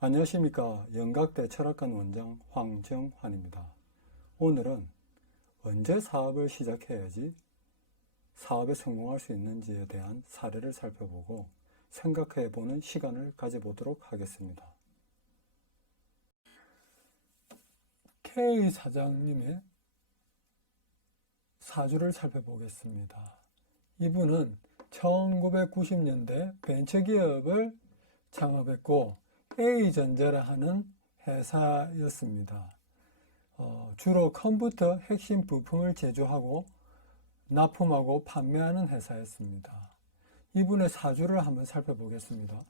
안녕하십니까. 영각대 철학관 원장 황정환입니다. 오늘은 언제 사업을 시작해야지 사업에 성공할 수 있는지에 대한 사례를 살펴보고 생각해보는 시간을 가져보도록 하겠습니다. K 사장님의 사주를 살펴보겠습니다. 이분은 1990년대 벤처기업을 창업했고 A전자라 하는 회사였습니다. 주로 컴퓨터 핵심 부품을 제조하고 납품하고 판매하는 회사였습니다. 이분의 사주를 한번 살펴보겠습니다.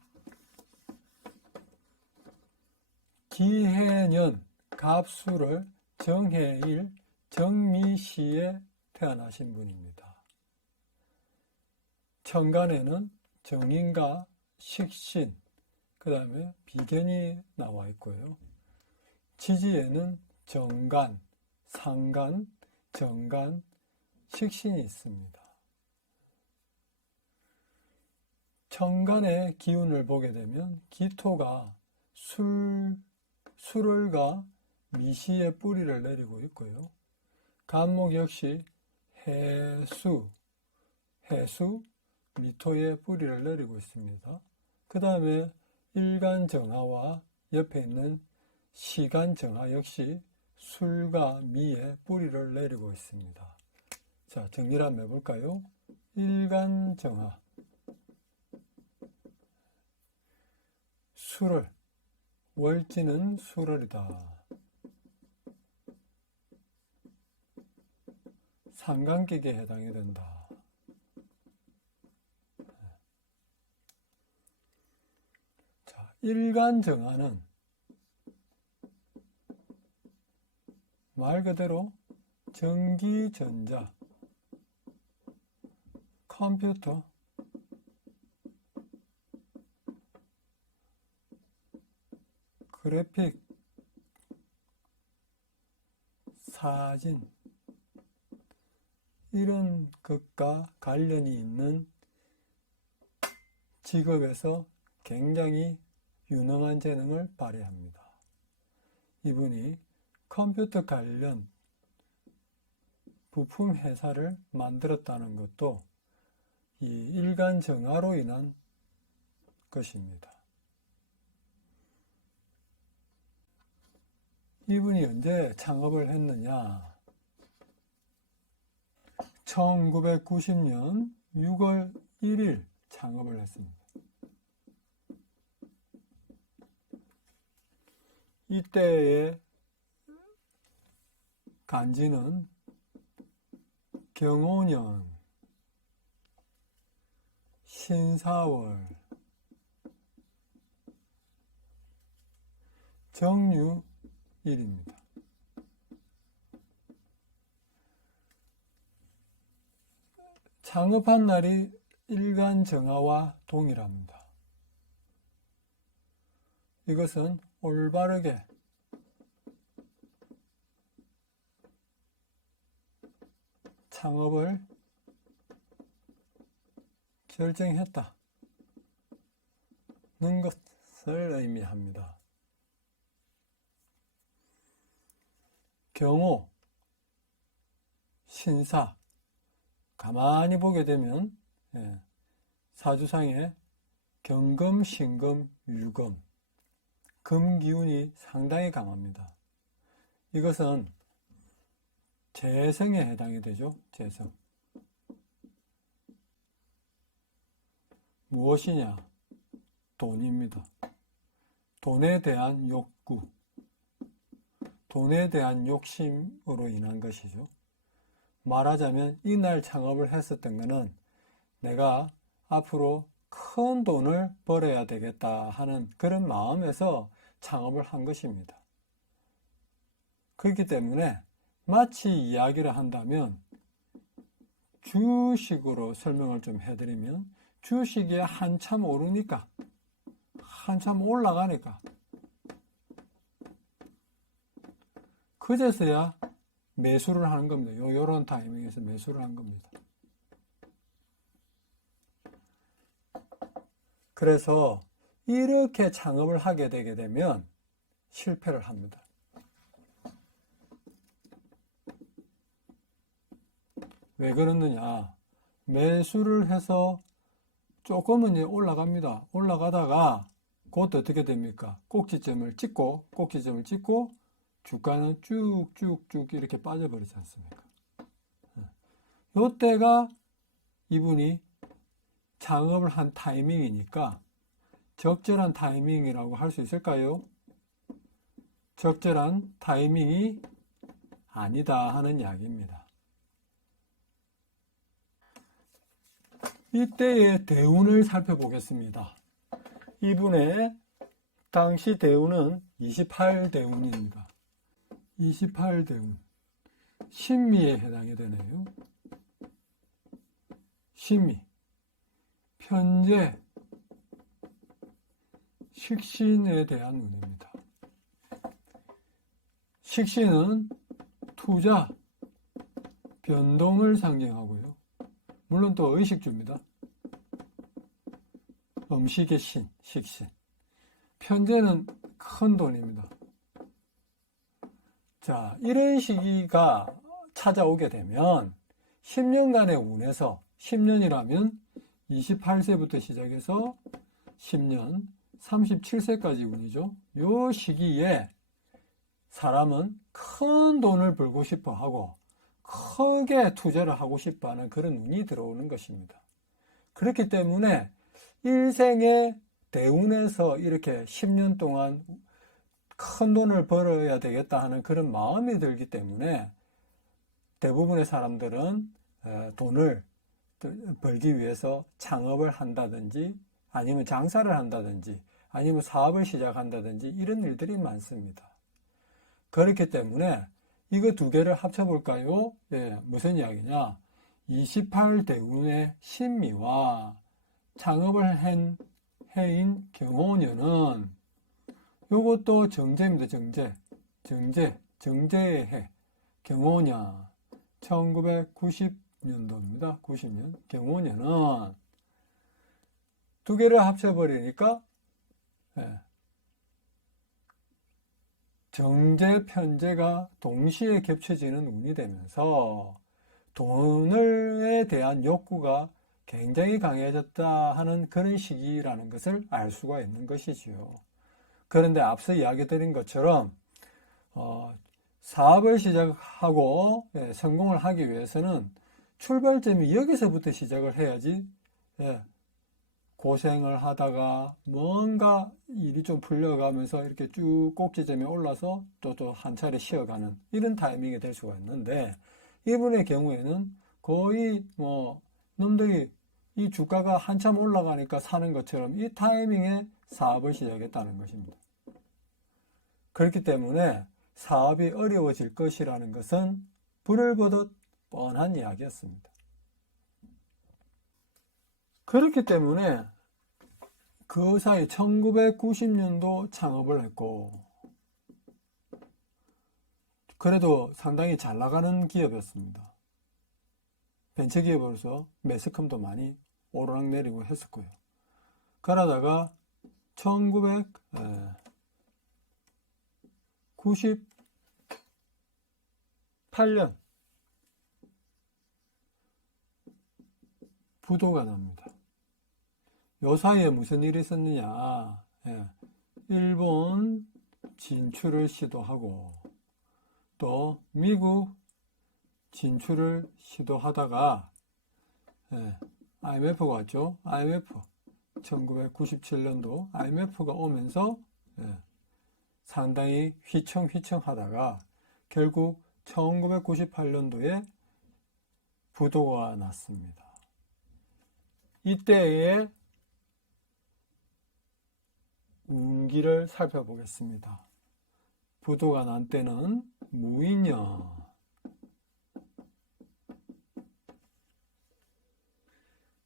기해년 갑수를 정해일 정미시에 태어나신 분입니다. 천간에는 정인과 식신, 그 다음에 비견이 나와 있고요. 지지에는 정간, 상간, 정간, 식신이 있습니다. 천간의 기운을 보게 되면 기토가 술을과 미시의 뿌리를 내리고 있고요. 간목 역시 해수, 미토의 뿌리를 내리고 있습니다. 그 다음에 일간정화와 옆에 있는 시간정화 역시 술과 미의 뿌리를 내리고 있습니다. 자, 정리를 한번 해볼까요? 일간정화, 술을, 월지는 술을이다. 상간격에 해당이 된다. 일간정화는 말 그대로 전기전자, 컴퓨터, 그래픽, 사진 이런 것과 관련이 있는 직업에서 굉장히 유능한 재능을 발휘합니다. 이분이 컴퓨터 관련 부품 회사를 만들었다는 것도 이 일간정화로 인한 것입니다. 이분이 언제 창업을 했느냐? 1990년 6월 1일 창업을 했습니다. 이때의 간지는 경호년, 신사월, 정유일입니다. 창업한 날이 일간정화와 동일합니다. 이것은 올바르게 창업을 결정했다는 것을 의미합니다. 경호, 신사, 가만히 보게 되면 사주상에 경금, 신금, 유금, 금기운이 상당히 강합니다. 이것은 재성에 해당이 되죠. 재성. 무엇이냐? 돈입니다. 돈에 대한 욕구, 돈에 대한 욕심으로 인한 것이죠. 말하자면 이날 창업을 했었던 것은 내가 앞으로 큰 돈을 벌어야 되겠다 하는 그런 마음에서 창업을 한 것입니다. 그렇기 때문에 마치 이야기를 한다면 주식으로 설명을 좀 해드리면 주식이 한참 오르니까 한참 올라가니까 그제서야 매수를 하는 겁니다. 요런 타이밍에서 매수를 한 겁니다. 그래서 이렇게 창업을 하게 되게 되면 실패를 합니다. 왜 그러느냐? 매수를 해서 조금은 이제 올라갑니다. 올라가다가 그것도 어떻게 됩니까? 꼭지점을 찍고 주가는 쭉쭉쭉 이렇게 빠져버리지 않습니까? 요때가 이분이 창업을 한 타이밍이니까 적절한 타이밍이라고 할 수 있을까요? 적절한 타이밍이 아니다 하는 이야기입니다. 이때의 대운을 살펴보겠습니다. 이분의 당시 대운은 28대운입니다. 28대운. 신미에 해당이 되네요. 신미. 편재. 식신에 대한 운입니다. 식신은 투자, 변동을 상징하고요. 물론 또 의식주입니다. 음식의 신, 식신. 편재는 큰 돈입니다. 자, 이런 시기가 찾아오게 되면 10년간의 운에서 10년이라면 28세부터 시작해서 10년, 37세까지 운이죠. 요 시기에 사람은 큰 돈을 벌고 싶어 하고 크게 투자를 하고 싶어 하는 그런 운이 들어오는 것입니다. 그렇기 때문에 일생의 대운에서 이렇게 10년 동안 큰 돈을 벌어야 되겠다 하는 그런 마음이 들기 때문에 대부분의 사람들은 돈을 벌기 위해서 창업을 한다든지 아니면 장사를 한다든지 아니면 사업을 시작한다든지 이런 일들이 많습니다. 그렇기 때문에 이거 두 개를 합쳐볼까요? 예, 무슨 이야기냐? 28대운의 신미와 창업을 한 해인 경호년은 요것도 정제입니다. 정제의 해. 경호년 1990년도입니다. 90년. 경호년은 두 개를 합쳐버리니까 정제, 편제가 동시에 겹쳐지는 운이 되면서 돈에 대한 욕구가 굉장히 강해졌다 하는 그런 시기라는 것을 알 수가 있는 것이지요. 그런데 앞서 이야기 드린 것처럼 사업을 시작하고 성공을 하기 위해서는 출발점이 여기서부터 시작을 해야지 고생을 하다가 뭔가 일이 좀 풀려가면서 이렇게 쭉 꼭지점에 올라서 또 한 차례 쉬어가는 이런 타이밍이 될 수가 있는데 이분의 경우에는 거의 놈들이 이 주가가 한참 올라가니까 사는 것처럼 이 타이밍에 사업을 시작했다는 것입니다. 그렇기 때문에 사업이 어려워질 것이라는 것은 불을 보듯 뻔한 이야기였습니다. 그렇기 때문에 그 사이 1990년도 창업을 했고 그래도 상당히 잘 나가는 기업이었습니다. 벤처기업으로서 매스컴도 많이 오르락내리고 했었고요. 그러다가 1998년 부도가 납니다. 요 사이에 무슨 일이 있었느냐? 일본 진출을 시도하고 또 미국 진출을 시도하다가 IMF가 왔죠. IMF 1997년도 IMF가 오면서 상당히 휘청휘청하다가 결국 1998년도에 부도가 났습니다. 이때의 운기를 살펴보겠습니다. 부도가 난 때는 무인년,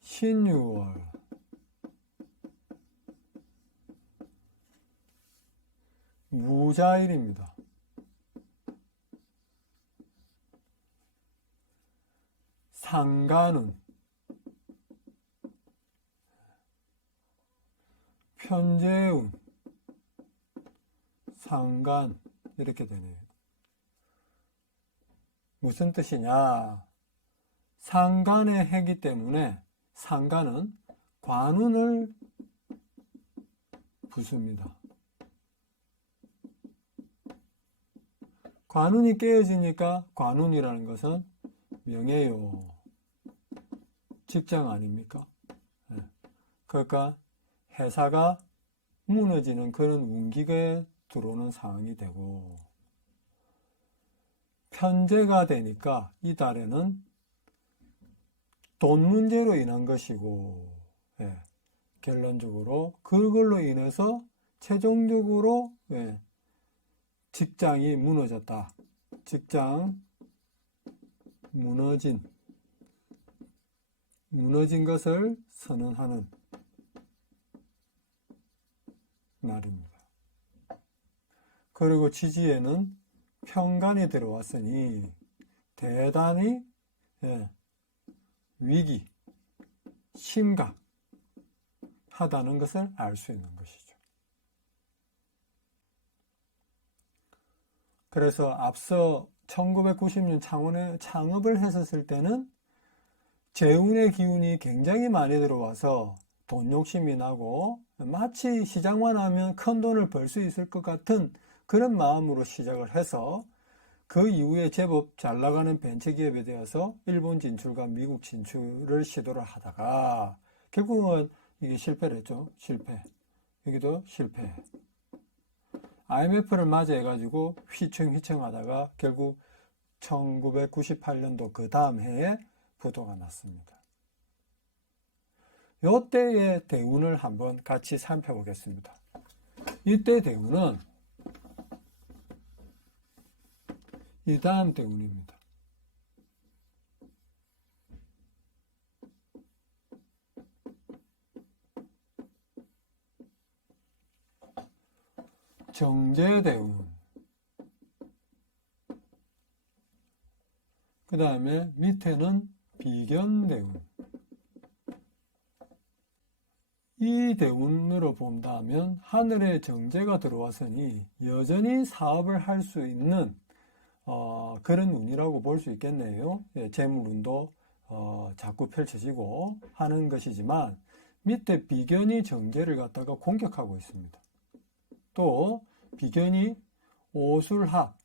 신유월, 무자일입니다. 상간운, 편재운, 상간 이렇게 되네요. 무슨 뜻이냐? 상간의 해기 때문에 상간은 관운을 부숩니다. 관운이 깨어지니까 관운이라는 것은 명예요. 직장 아닙니까? 그러니까 회사가 무너지는 그런 운기가 들어오는 상황이 되고, 편재가 되니까 이 달에는 돈 문제로 인한 것이고, 결론적으로 그걸로 인해서 최종적으로 직장이 무너졌다. 직장 무너진 것을 선언하는 날입니다. 그리고 지지에는 편관이 들어왔으니 대단히 위기, 심각하다는 것을 알 수 있는 것이죠. 그래서 앞서 1990년 창원에 창업을 했었을 때는 재운의 기운이 굉장히 많이 들어와서 돈 욕심이 나고 마치 시작만 하면 큰 돈을 벌 수 있을 것 같은 그런 마음으로 시작을 해서 그 이후에 제법 잘 나가는 벤처기업에 대해서 일본 진출과 미국 진출을 시도를 하다가 결국은 이게 실패를 했죠. 실패. 여기도 실패. IMF를 맞이해가지고 휘청휘청 하다가 결국 1998년도 그 다음 해에 부도가 났습니다. 이때의 대운을 한번 같이 살펴보겠습니다. 이때 대운은 이 다음 대운입니다. 정제대운, 그 다음에 밑에는 비견대운. 이 대운으로 본다면 하늘에 정제가 들어왔으니 여전히 사업을 할 수 있는 그런 운이라고 볼 수 있겠네요. 재물운도 자꾸 펼쳐지고 하는 것이지만 밑에 비견이 정제를 갖다가 공격하고 있습니다. 또 비견이 오술합,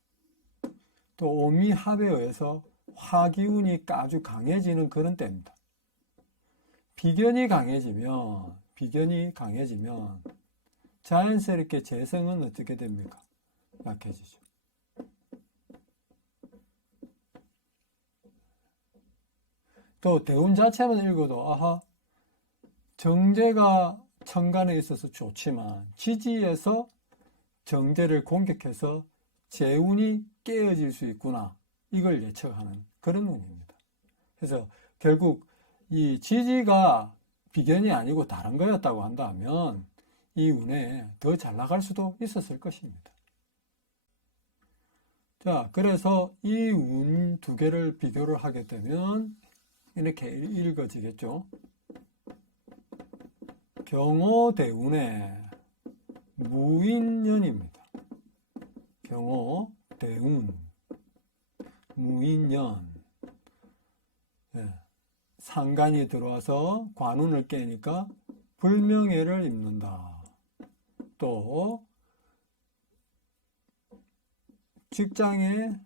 또 오미합에 의해서 화기운이 아주 강해지는 그런 때입니다. 비견이 강해지면 자연스럽게 재성은 어떻게 됩니까? 약해지죠. 또 대운 자체만 읽어도 아하, 정제가 천간에 있어서 좋지만 지지에서 정제를 공격해서 재운이 깨어질 수 있구나, 이걸 예측하는 그런 운입니다. 그래서 결국 이 지지가 비견이 아니고 다른 거였다고 한다면 이 운에 더 잘 나갈 수도 있었을 것입니다. 자, 그래서 이 운 두 개를 비교를 하게 되면 이렇게 읽어지겠죠. 경호대운의 무인년입니다. 경호대운, 무인년. 상간이 들어와서 관운을 깨니까 불명예를 입는다. 또 직장에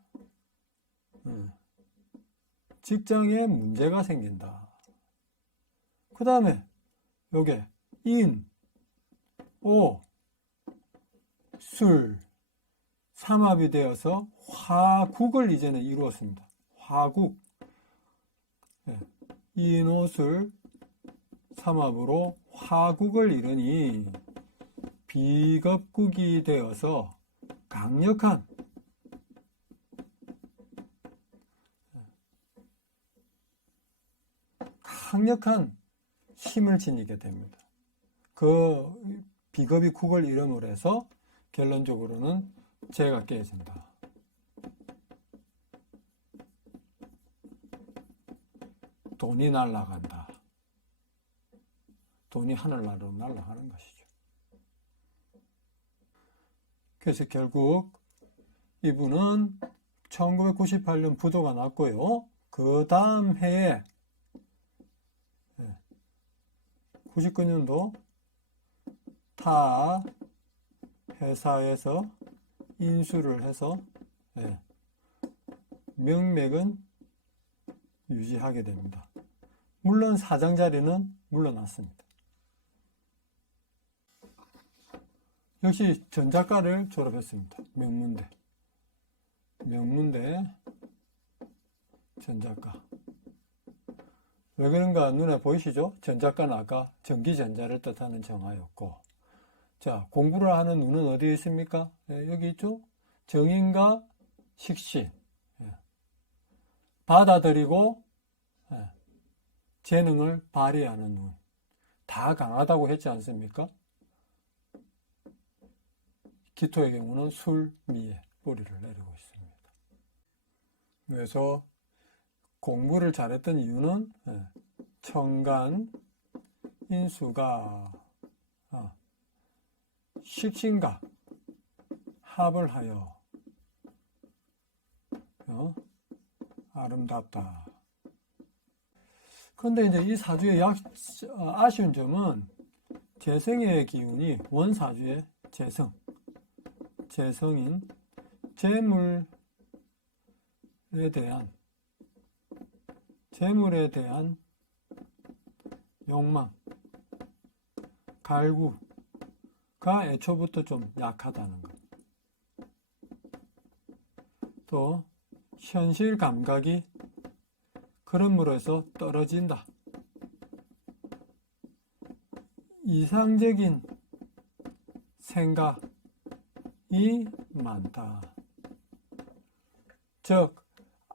문제가 생긴다. 그 다음에 요게 인, 오, 술, 삼합이 되어서 화국을 이제는 이루었습니다. 화국. 인오술 삼합으로 화국을 이루니 비겁국이 되어서 강력한 힘을 지니게 됩니다. 그 비겁이 국을 이름으로 해서 결론적으로는 재가 깨진다. 돈이 날아간다. 돈이 하늘나라로 날아가는 것이죠. 그래서 결국 이분은 1998년 부도가 났고요. 그 다음 해에 99년도 타 회사에서 인수를 해서 명맥은 유지하게 됩니다. 물론 사장 자리는 물러났습니다. 역시 전작가를 졸업했습니다. 명문대 전작가. 왜 그런가 눈에 보이시죠? 전작가는 아까 전기전자를 뜻하는 정화였고, 자, 공부를 하는 눈은 어디에 있습니까? 여기 있죠? 정인과 식신. 받아들이고 재능을 발휘하는 눈. 다 강하다고 했지 않습니까? 기토의 경우는 술, 미에 뿌리를 내리고 있습니다. 그래서 공부를 잘했던 이유는 청간, 인수가 식신과 합을 하여 아름답다. 그런데 이제 이 사주의 아쉬운 점은 재성의 기운이 원사주의 재성인 재물에 대한 욕망, 갈구가 애초부터 좀 약하다는 것. 또 현실 감각이 그럼으로 해서 떨어진다. 이상적인 생각이 많다. 즉,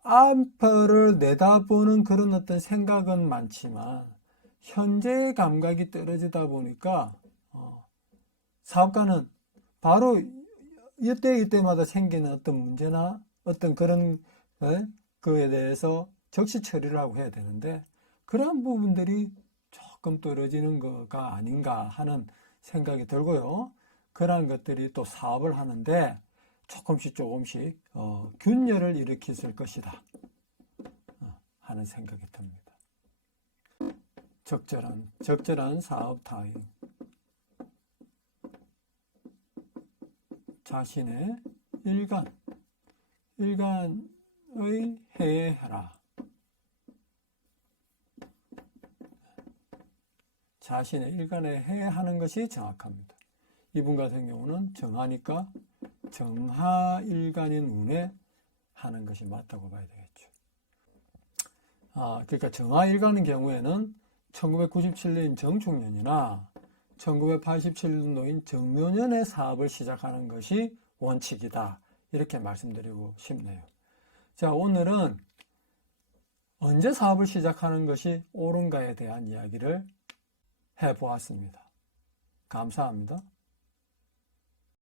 앞을 내다보는 그런 어떤 생각은 많지만 현재의 감각이 떨어지다 보니까 사업가는 바로 이때마다 생기는 어떤 문제나 어떤 그런 그에 대해서 적시 처리를 하고 해야 되는데 그러한 부분들이 조금 떨어지는 거가 아닌가 하는 생각이 들고요. 그러한 것들이 또 사업을 하는데 조금씩 균열을 일으켰을 것이다 하는 생각이 듭니다. 적절한 사업 타임, 자신의 일간의 해해라. 자신의 일간에 해하는 것이 정확합니다. 이분 같은 경우는 정하니까 정하일간인 운에 하는 것이 맞다고 봐야 되겠죠. 그러니까 정하일간인 경우에는 1997년 정축년이나 1987년도인 정묘년에 사업을 시작하는 것이 원칙이다. 이렇게 말씀드리고 싶네요. 자, 오늘은 언제 사업을 시작하는 것이 옳은가에 대한 이야기를 해보았습니다. 감사합니다.